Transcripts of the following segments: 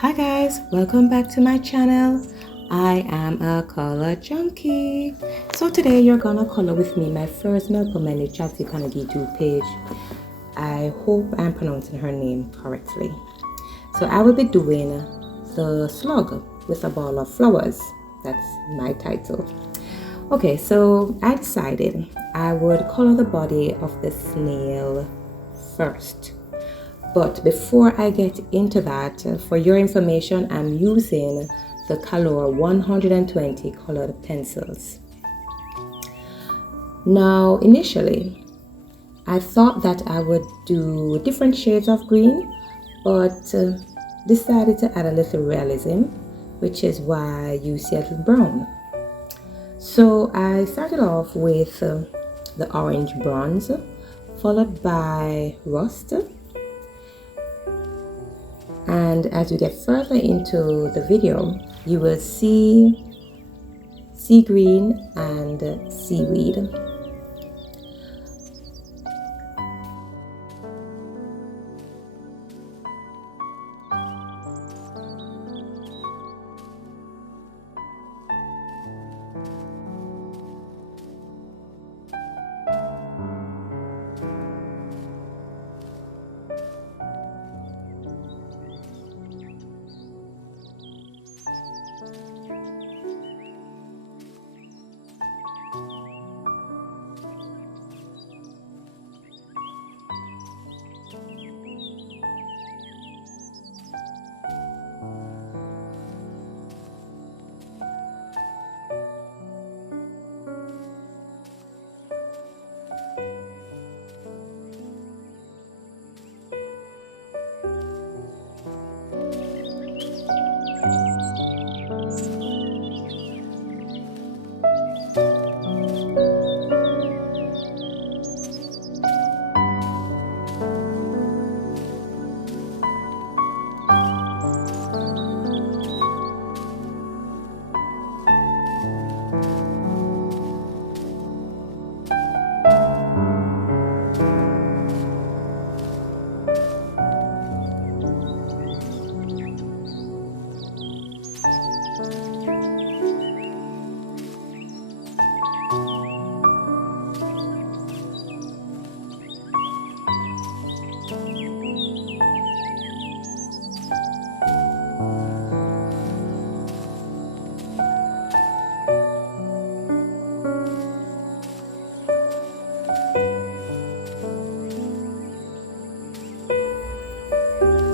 Hi guys, welcome back to my channel. I am a color junkie. So today you're gonna color with me my first Melpomeni Chatzipanagiotou page. I hope I'm pronouncing her name correctly. So I will be doing the slug with a ball of flowers. That's my title. Okay, so I decided I would color the body of the snail first. But before I get into that, for your information, I'm using the Kalour 120 colored pencils. Now, initially, I thought that I would do different shades of green, but decided to add a little realism, which is why you see a little brown. So I started off with the orange bronze, followed by rust. And as you get further into the video, you will see sea green and seaweed.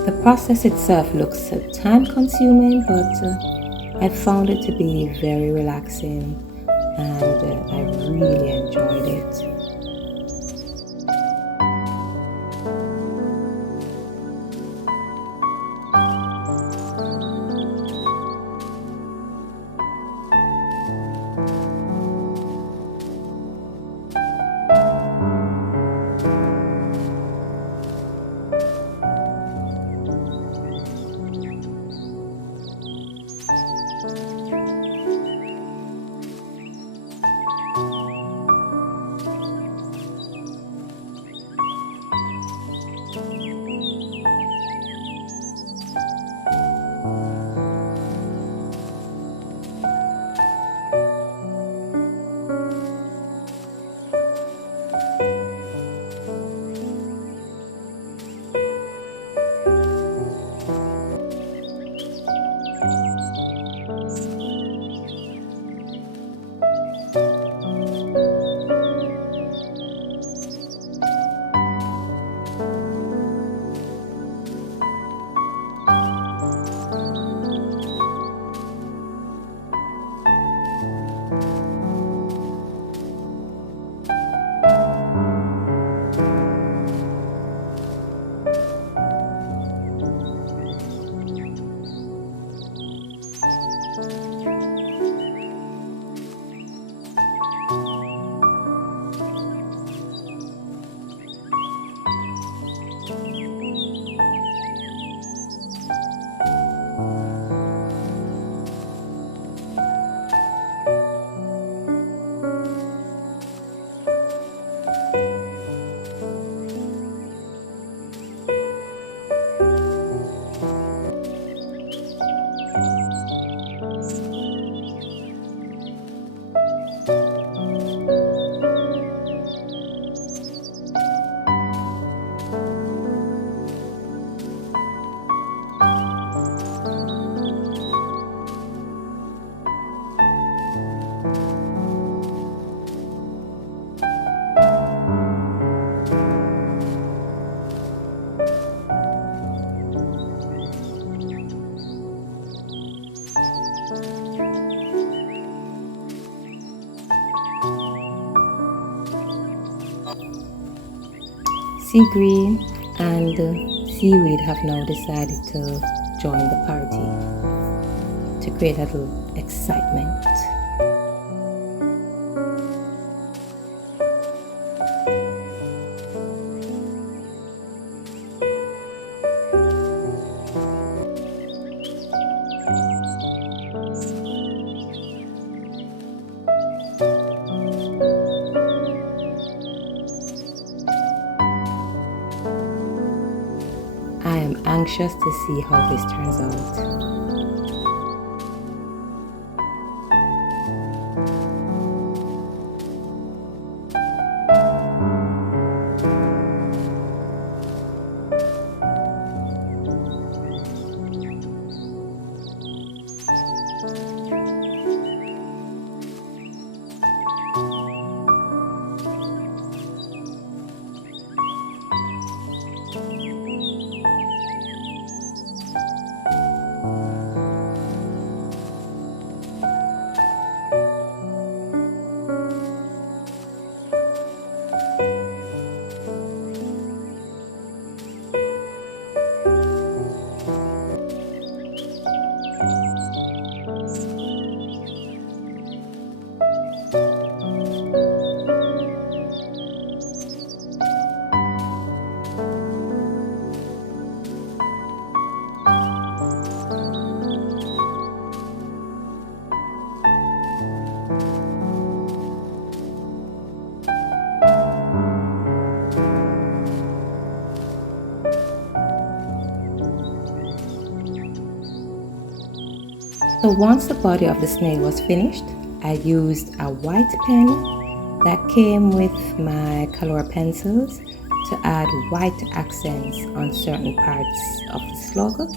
The process itself looks time consuming, but I found it to be very relaxing and I really enjoyed it. Sea Green and Seaweed have now decided to join the party to create a little excitement. I am anxious to see how this turns out. So once the body of the snail was finished, I used a white pen that came with my Kalour pencils to add white accents on certain parts of the slug,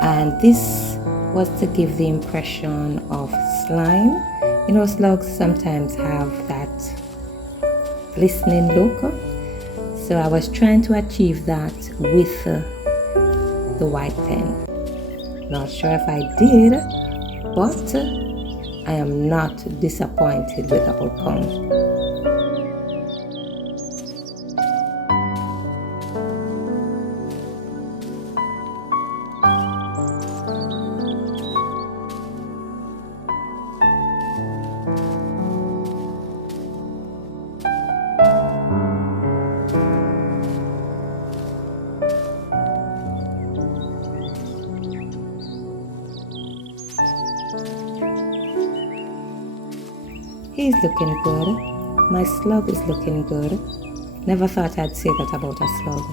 and this was to give the impression of slime. You know, slugs sometimes have that glistening look, so I was trying to achieve that with the white pen. Not sure if I did, but I am not disappointed with the outcome. He's looking good. My slug is looking good. Never thought I'd say that about a slug.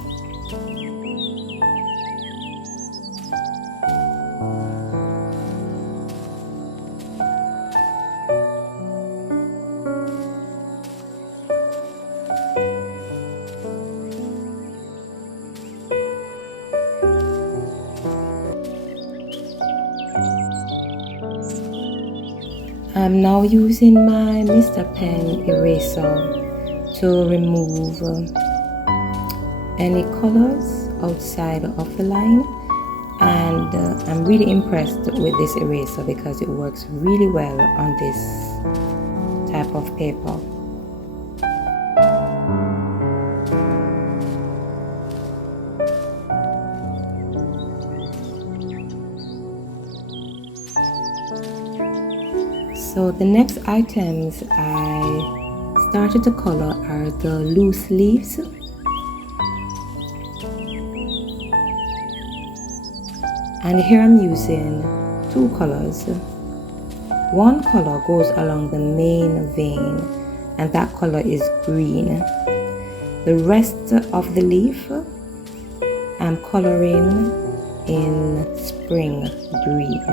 I'm now using my Mr. Pen eraser to remove any colors outside of the line, and I'm really impressed with this eraser because it works really well on this type of paper. So the next items I started to color are the loose leaves. And here I'm using two colors. One color goes along the main vein, and that color is green. The rest of the leaf I'm coloring in Spring Green.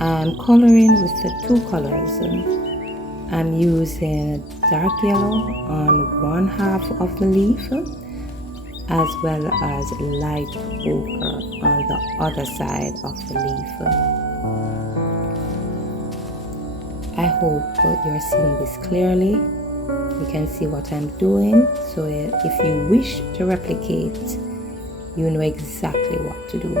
I'm coloring with the two colors. I'm using dark yellow on one half of the leaf as well as light ochre on the other side of the leaf. I hope you're seeing this clearly. You can see what I'm doing, so if you wish to replicate, you know exactly what to do.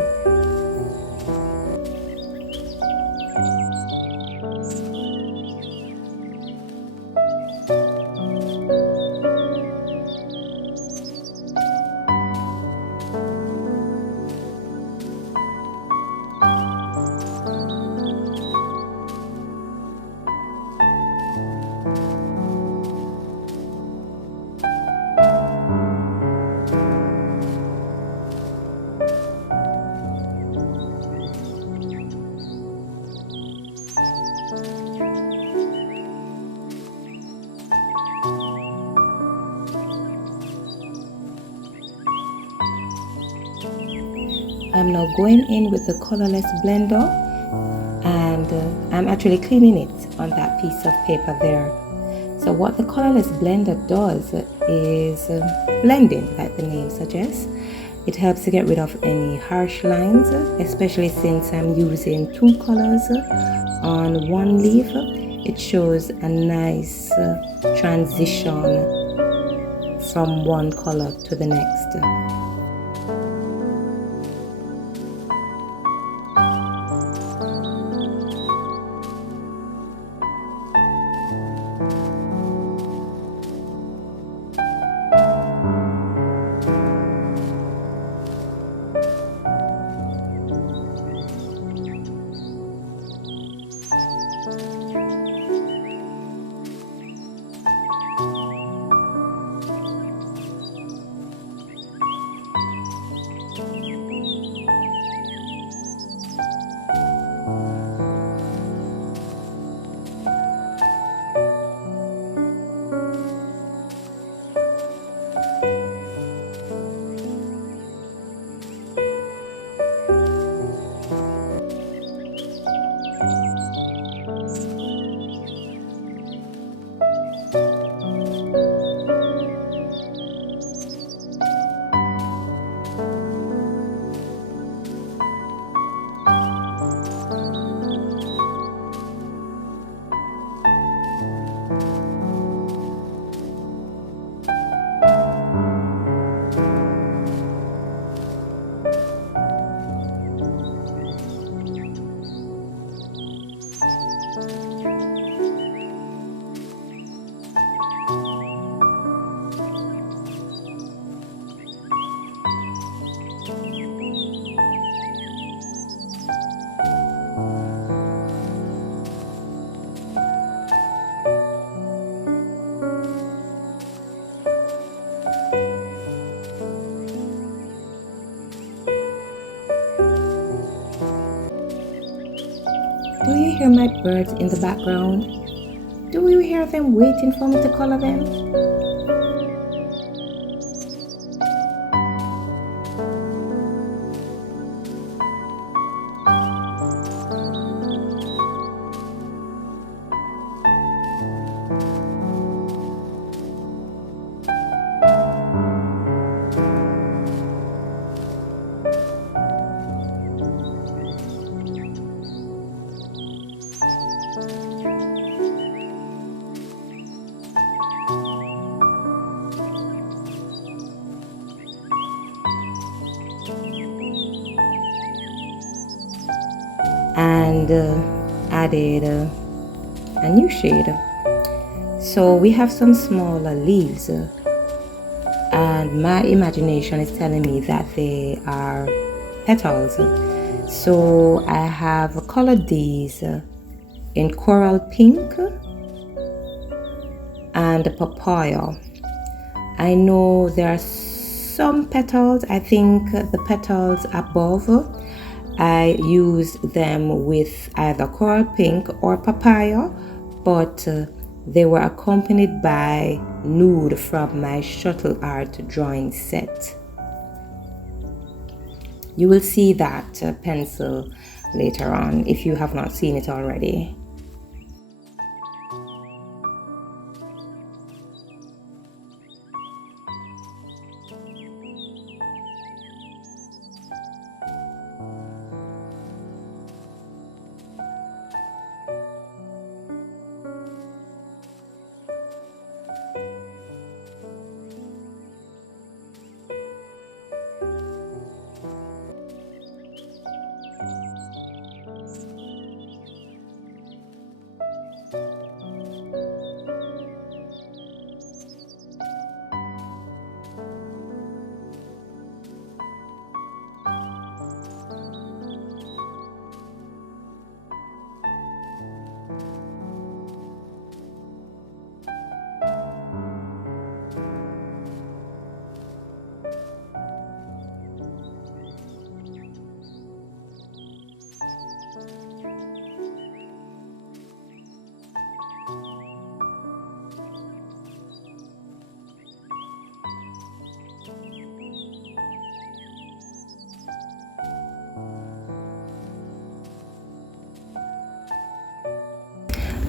I'm now going in with the colorless blender, and I'm actually cleaning it on that piece of paper there. So what the colorless blender does is blending, like the name suggests. It helps to get rid of any harsh lines, especially since I'm using two colors on one leaf. It shows a nice transition from one color to the next. Do you hear my birds in the background? Do you hear them waiting for me to color them? And added a new shade. So we have some smaller leaves, and my imagination is telling me that they are petals. So I have colored these in coral pink and papaya. I know there are some petals, I think the petals above, I use them with either coral pink or papaya, but they were accompanied by Nude from my Shuttle Art drawing set. You will see that pencil later on if you have not seen it already.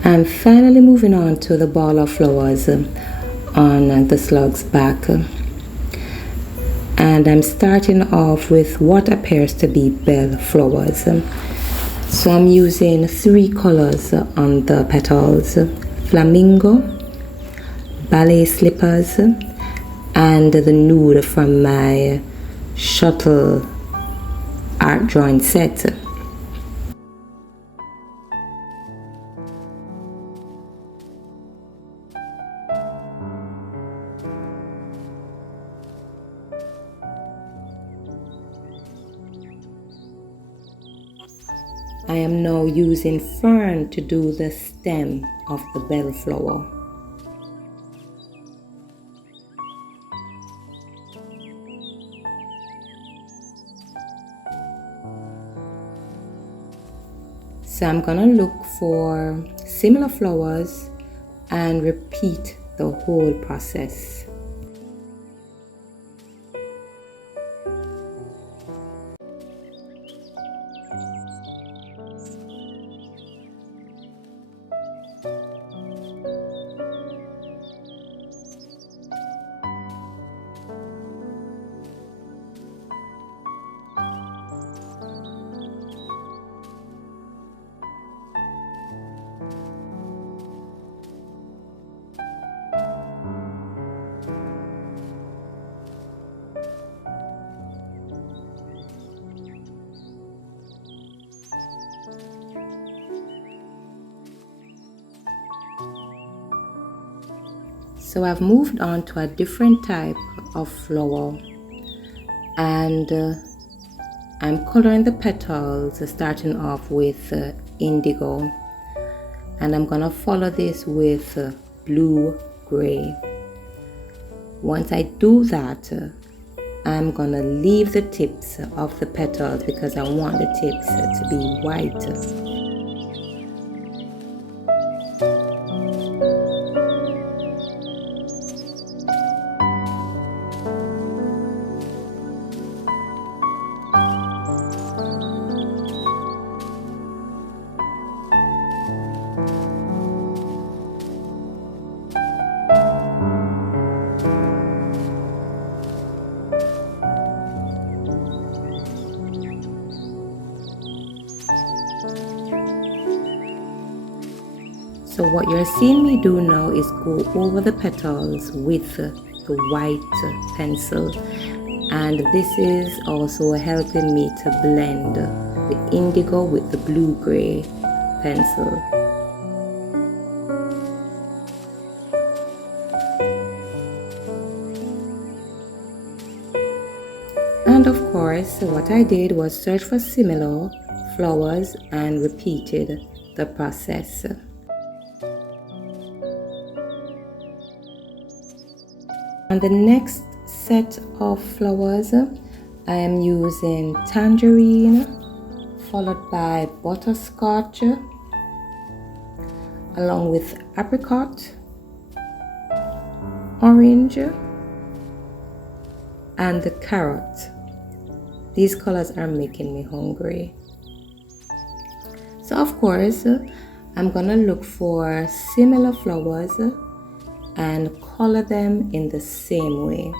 I'm finally moving on to the ball of flowers on the slug's back, and I'm starting off with what appears to be bell flowers. So I'm using 3 colors on the petals: Flamingo, Ballet slippers, and the Nude from my Shuttle Art drawing set. I am now using Fern to do the stem of the bell flower. So I'm gonna look for similar flowers and repeat the whole process. So I've moved on to a different type of flower, and I'm coloring the petals, starting off with indigo, and I'm gonna follow this with blue gray. Once I do that, I'm gonna leave the tips of the petals because I want the tips to be white. So what you're seeing me do now is go over the petals with the white pencil, and this is also helping me to blend the indigo with the blue-gray pencil. And of course, what I did was search for similar flowers and repeated the process. On the next set of flowers, I am using tangerine, followed by butterscotch, along with apricot, orange, and the carrot. These colors are making me hungry. So of course, I'm gonna look for similar flowers and color them in the same way.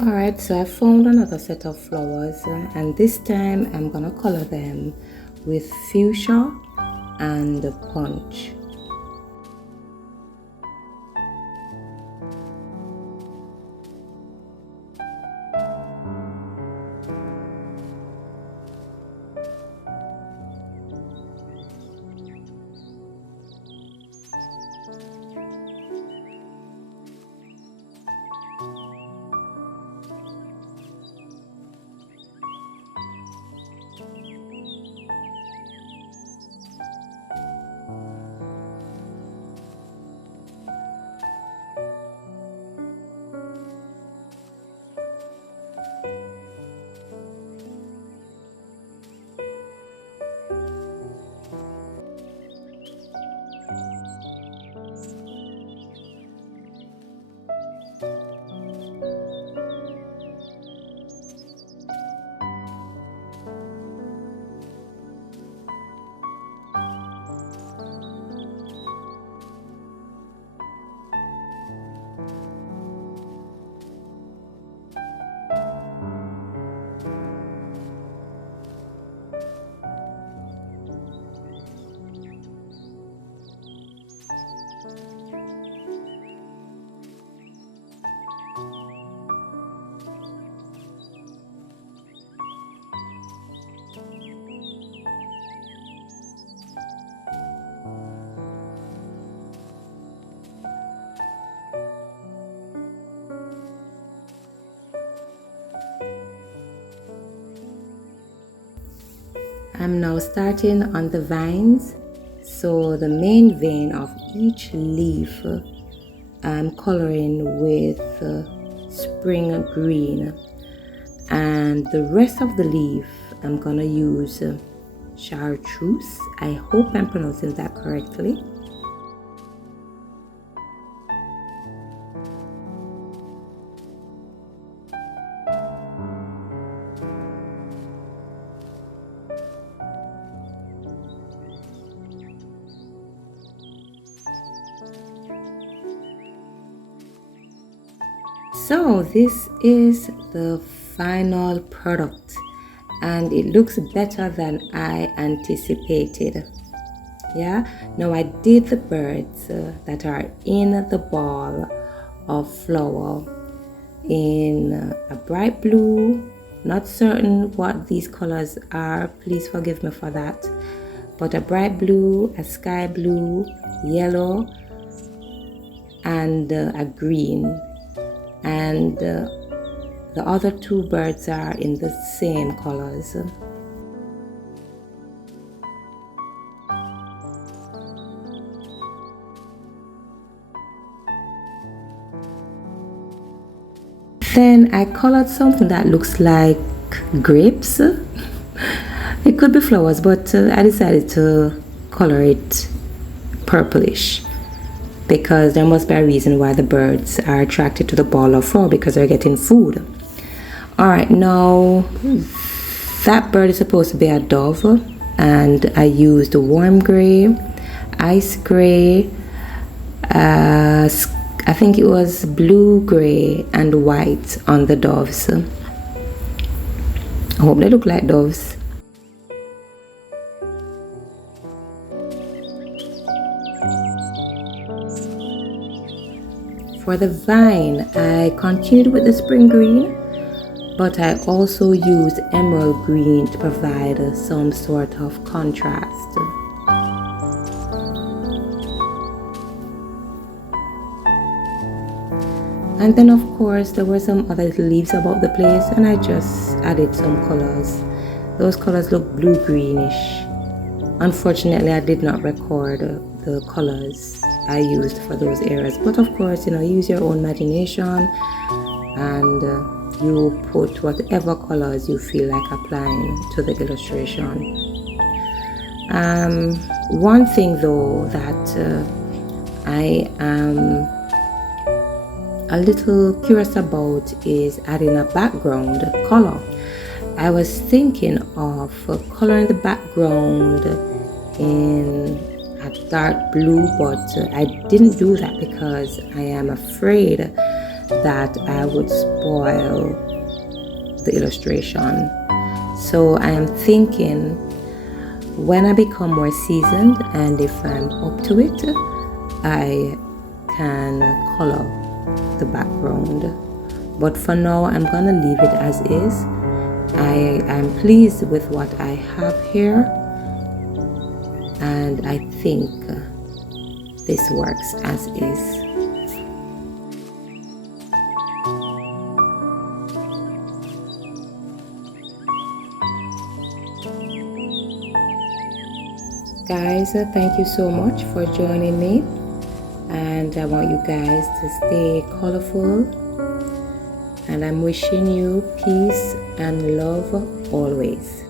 Alright, so I found another set of flowers, and this time I'm gonna color them with fuchsia and punch. I'm now starting on the vines. So the main vein of each leaf I'm coloring with spring green, and the rest of the leaf I'm gonna use Chartreusse. I hope I'm pronouncing that correctly. So this is the final product, and it looks better than I anticipated. Yeah, now I did the birds that are in the ball of flower in a bright blue. Not certain what these colors are, please forgive me for that, but a bright blue, a sky blue, yellow, and a green. And the other two birds are in the same colors. Then I colored something that looks like grapes. It could be flowers, but I decided to color it purplish, because there must be a reason why the birds are attracted to the ball of flower, because they're getting food. All right, now that bird is supposed to be a dove, and I used warm gray, ice gray, I think it was blue, gray, and white on the doves. I hope they look like doves. For the vine, I continued with the spring green, but I also used emerald green to provide some sort of contrast. And then of course there were some other little leaves about the place, and I just added some colors. Those colors look blue greenish. Unfortunately, I did not record the colors I used for those areas, but of course, use your own imagination, and you put whatever colors you feel like applying to the illustration. One thing though that I am a little curious about is adding a background color. I was thinking of coloring the background in a dark blue, but I didn't do that because I am afraid that I would spoil the illustration. So I am thinking when I become more seasoned, and if I'm up to it, I can color the background. But for now, I'm gonna leave it as is. I'm pleased with what I have here, and I think this works as is. Guys, thank you so much for joining me, and I want you guys to stay colorful, and I'm wishing you peace and love always.